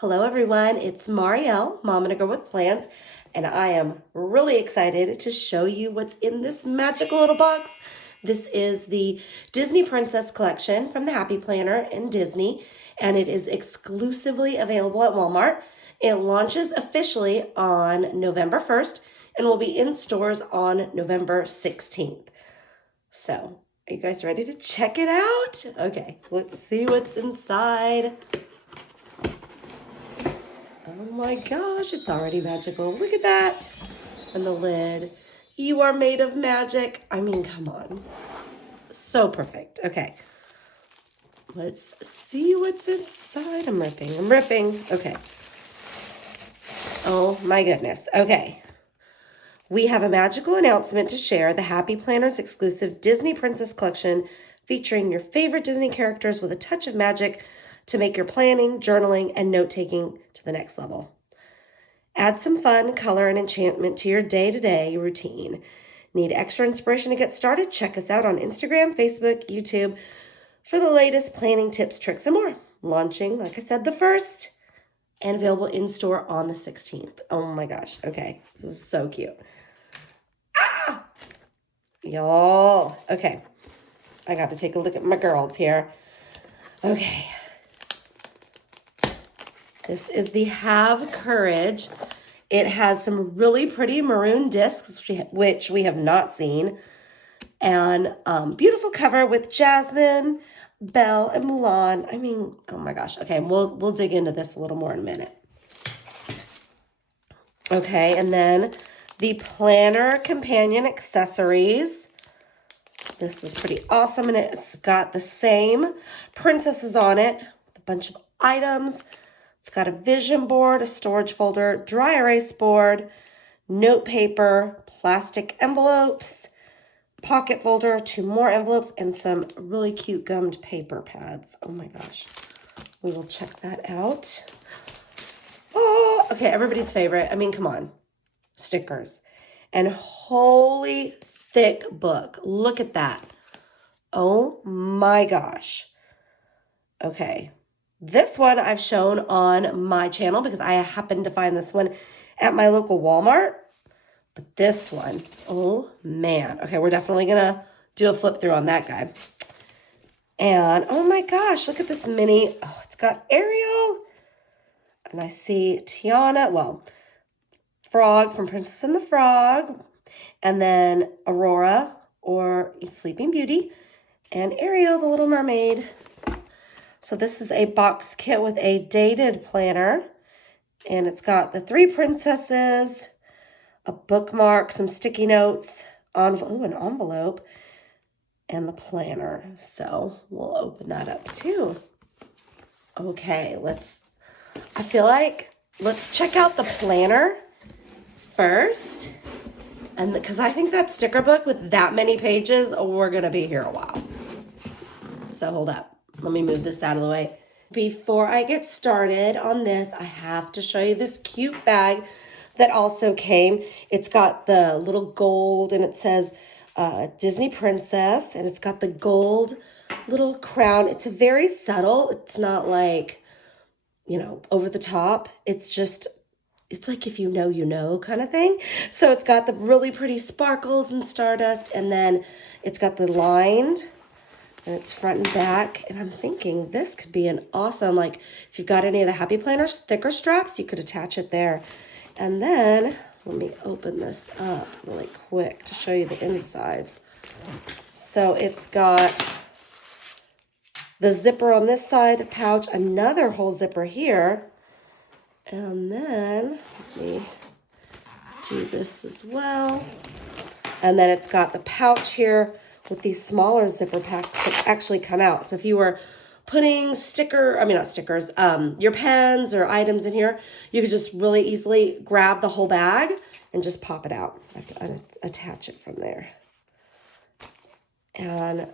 Hello everyone, it's Mariel, Momandagirlwithplans, and I am really excited to show you what's in this magical little box. This is the Disney Princess Collection from the Happy Planner in Disney, and it is exclusively available at Walmart. It launches officially on November 1st and will be in stores on November 16th. So, are you guys ready to check it out? Okay, let's see what's inside. Oh my gosh, it's already magical. Look at that. And the lid. You are made of magic. I mean, come on. So perfect. Okay. Let's see what's inside. I'm ripping. Okay. Oh my goodness. Okay. We have a magical announcement to share. The Happy Planners exclusive Disney Princess Collection featuring your favorite Disney characters with a touch of magic to make your planning, journaling, and note-taking to the next level. Add some fun, color, and enchantment to your day-to-day routine. Need extra inspiration to get started? Check us out on Instagram, Facebook, YouTube for the latest planning tips, tricks, and more. Launching, like I said, the 1st and available in-store on the 16th. Oh my gosh. Okay. This is so cute. Ah! Y'all. Okay. I got to take a look at my girls here. Okay. This is the Have Courage. It has some really pretty maroon discs, which we have not seen. And beautiful cover with Jasmine, Belle, and Mulan. I mean, oh my gosh. Okay, we'll dig into this a little more in a minute. Okay, and then the planner companion accessories. This is pretty awesome, and it's got the same princesses on it with a bunch of items. It's got a vision board, a storage folder, dry erase board, note paper, plastic envelopes, pocket folder, 2 more envelopes, and some really cute gummed paper pads. Oh my gosh. We will check that out. Oh, okay, everybody's favorite. I mean, come on. Stickers. And holy thick book. Look at that. Oh my gosh. Okay. This one I've shown on my channel because I happened to find this one at my local Walmart. But this one, oh man. Okay, we're definitely going to do a flip through on that guy. And oh my gosh, look at this mini. Oh, it's got Ariel. And I see Tiana, well, Frog from Princess and the Frog. And then Aurora or Sleeping Beauty. And Ariel, the Little Mermaid. So this is a box kit with a dated planner, and it's got the 3 princesses, a bookmark, some sticky notes, an envelope, and the planner. So we'll open that up too. Okay, let's check out the planner first. And because I think that sticker book with that many pages, we're going to be here a while. So hold up. Let me move this out of the way. Before I get started on this, I have to show you this cute bag that also came. It's got the little gold and it says Disney Princess, and it's got the gold little crown. It's very subtle. It's not like, over the top. It's like if you know kind of thing. So it's got the really pretty sparkles and stardust, and then it's got the lined. And it's front and back, and I'm thinking this could be an awesome, like, if you've got any of the Happy Planners thicker straps, you could attach it there. And then, let me open this up really quick to show you the insides. So it's got the zipper on this side, pouch, another whole zipper here. And then, let me do this as well. And then it's got the pouch here with these smaller zipper packs that actually come out. So if you were putting your pens or items in here, you could just really easily grab the whole bag and just pop it out. I have to attach it from there. And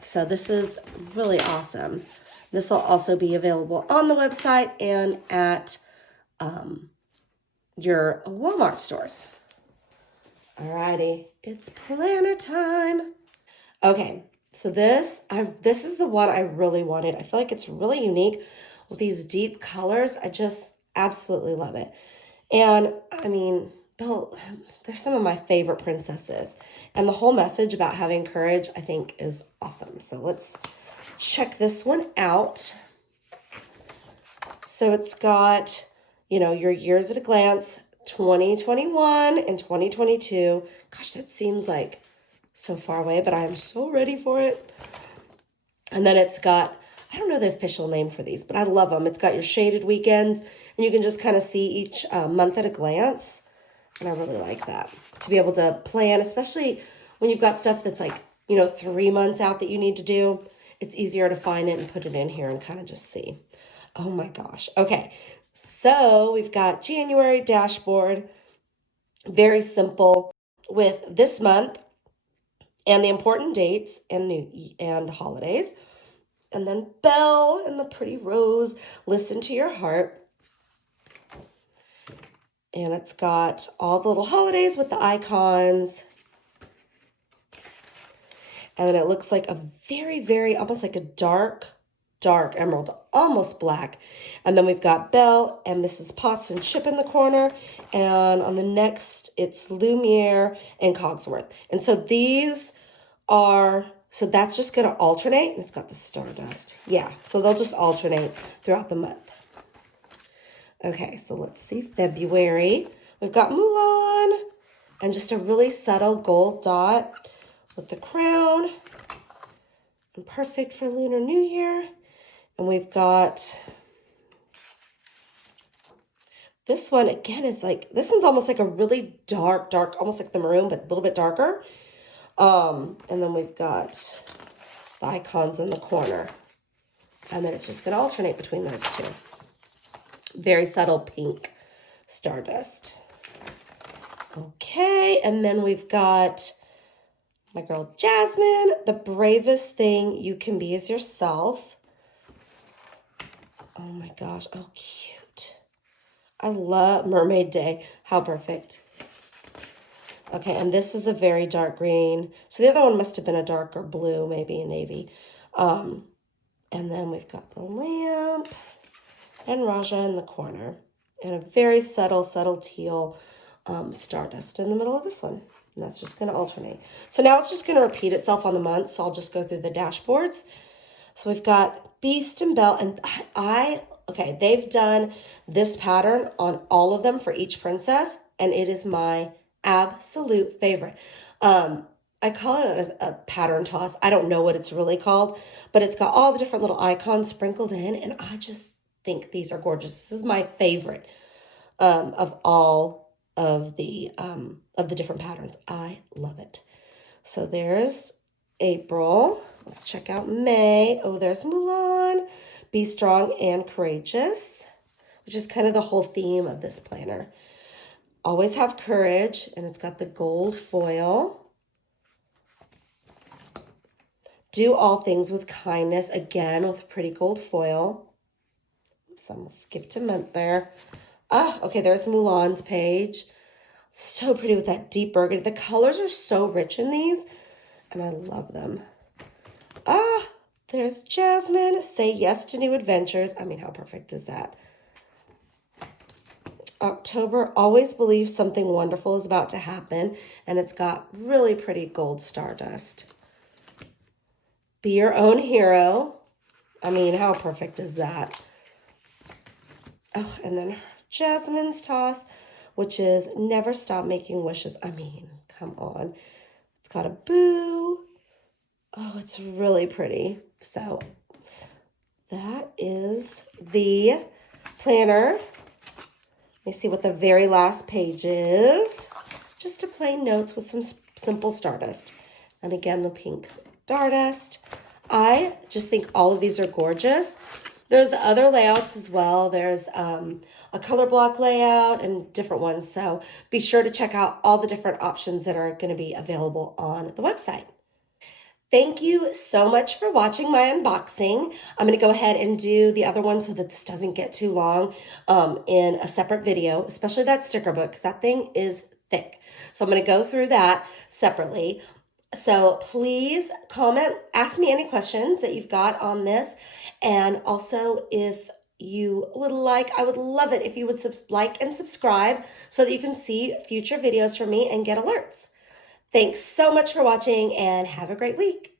so this is really awesome. This will also be available on the website and at your Walmart stores. Alrighty, it's planner time. Okay, so this is the one I really wanted. I feel like it's really unique. with these deep colors. I just absolutely love it. And I mean, Belle, they're some of my favorite princesses. And the whole message about having courage, I think, is awesome. So let's check this one out. So it's got, you know, your years at a glance, 2021 and 2022. Gosh, that seems like so far away, but I am so ready for it. And then it's got, I don't know the official name for these, but I love them. It's got your shaded weekends, and you can just kind of see each month at a glance. And I really like that, to be able to plan, especially when you've got stuff that's like, you know, 3 months out that you need to do. It's easier to find it and put it in here and kind of just see. Oh my gosh. Okay. So we've got January dashboard, very simple with this month and the important dates and holidays. And then Belle and the pretty rose, listen to your heart. And it's got all the little holidays with the icons. And then it looks like a very, very, almost like a dark emerald, almost black. And then we've got Belle and Mrs. Potts and Chip in the corner. And on the next, it's Lumiere and Cogsworth. And so these are, so that's just going to alternate. And it's got the stardust. Yeah, so they'll just alternate throughout the month. Okay, so let's see February. We've got Mulan and just a really subtle gold dot with the crown. And perfect for Lunar New Year. And we've got this one again is like, this one's almost like a really dark, almost like the maroon, but a little bit darker. And then we've got the icons in the corner. And then it's just going to alternate between those two. Very subtle pink stardust. Okay, and then we've got my girl Jasmine, the bravest thing you can be is yourself. Oh my gosh, oh cute. I love Mermaid Day. How perfect. Okay, and this is a very dark green. So the other one must have been a darker blue, maybe a navy. And then we've got the lamp and Raja in the corner. And a very subtle teal stardust in the middle of this one. And that's just going to alternate. So now it's just going to repeat itself on the month. So I'll just go through the dashboards. So we've got Beast and Belle. And okay, they've done this pattern on all of them for each princess. And it is my absolute favorite. I call it a pattern toss. I don't know what it's really called. But it's got all the different little icons sprinkled in. And I just think these are gorgeous. This is my favorite of all of the different patterns. I love it. So there's April. Let's check out May. Oh, there's Mulan. Be strong and courageous, which is kind of the whole theme of this planner. Always have courage, and it's got the gold foil. Do all things with kindness, again with pretty gold foil. Oops, I almost skipped a month there. Okay, there's Mulan's page. So pretty with that deep burgundy. The colors are so rich in these, and I love them. There's Jasmine. Say yes to new adventures. I mean, how perfect is that? October, always believe something wonderful is about to happen, and it's got really pretty gold stardust. Be your own hero. I mean, how perfect is that? Oh, and then Jasmine's toss, which is never stop making wishes. I mean, come on. It's got a boo. Oh, it's really pretty. So that is the planner. Let me see what the very last page is. Just a plain notes with some simple stardust. And again, the pink stardust. I just think all of these are gorgeous. There's other layouts as well. There's a color block layout and different ones. So be sure to check out all the different options that are going to be available on the website. Thank you so much for watching my unboxing. I'm going to go ahead and do the other one so that this doesn't get too long in a separate video, especially that sticker book, because that thing is thick. So I'm going to go through that separately. So please comment, ask me any questions that you've got on this. And also if you would like. I would love it if you would like and subscribe so that you can see future videos from me and get alerts. Thanks so much for watching and have a great week.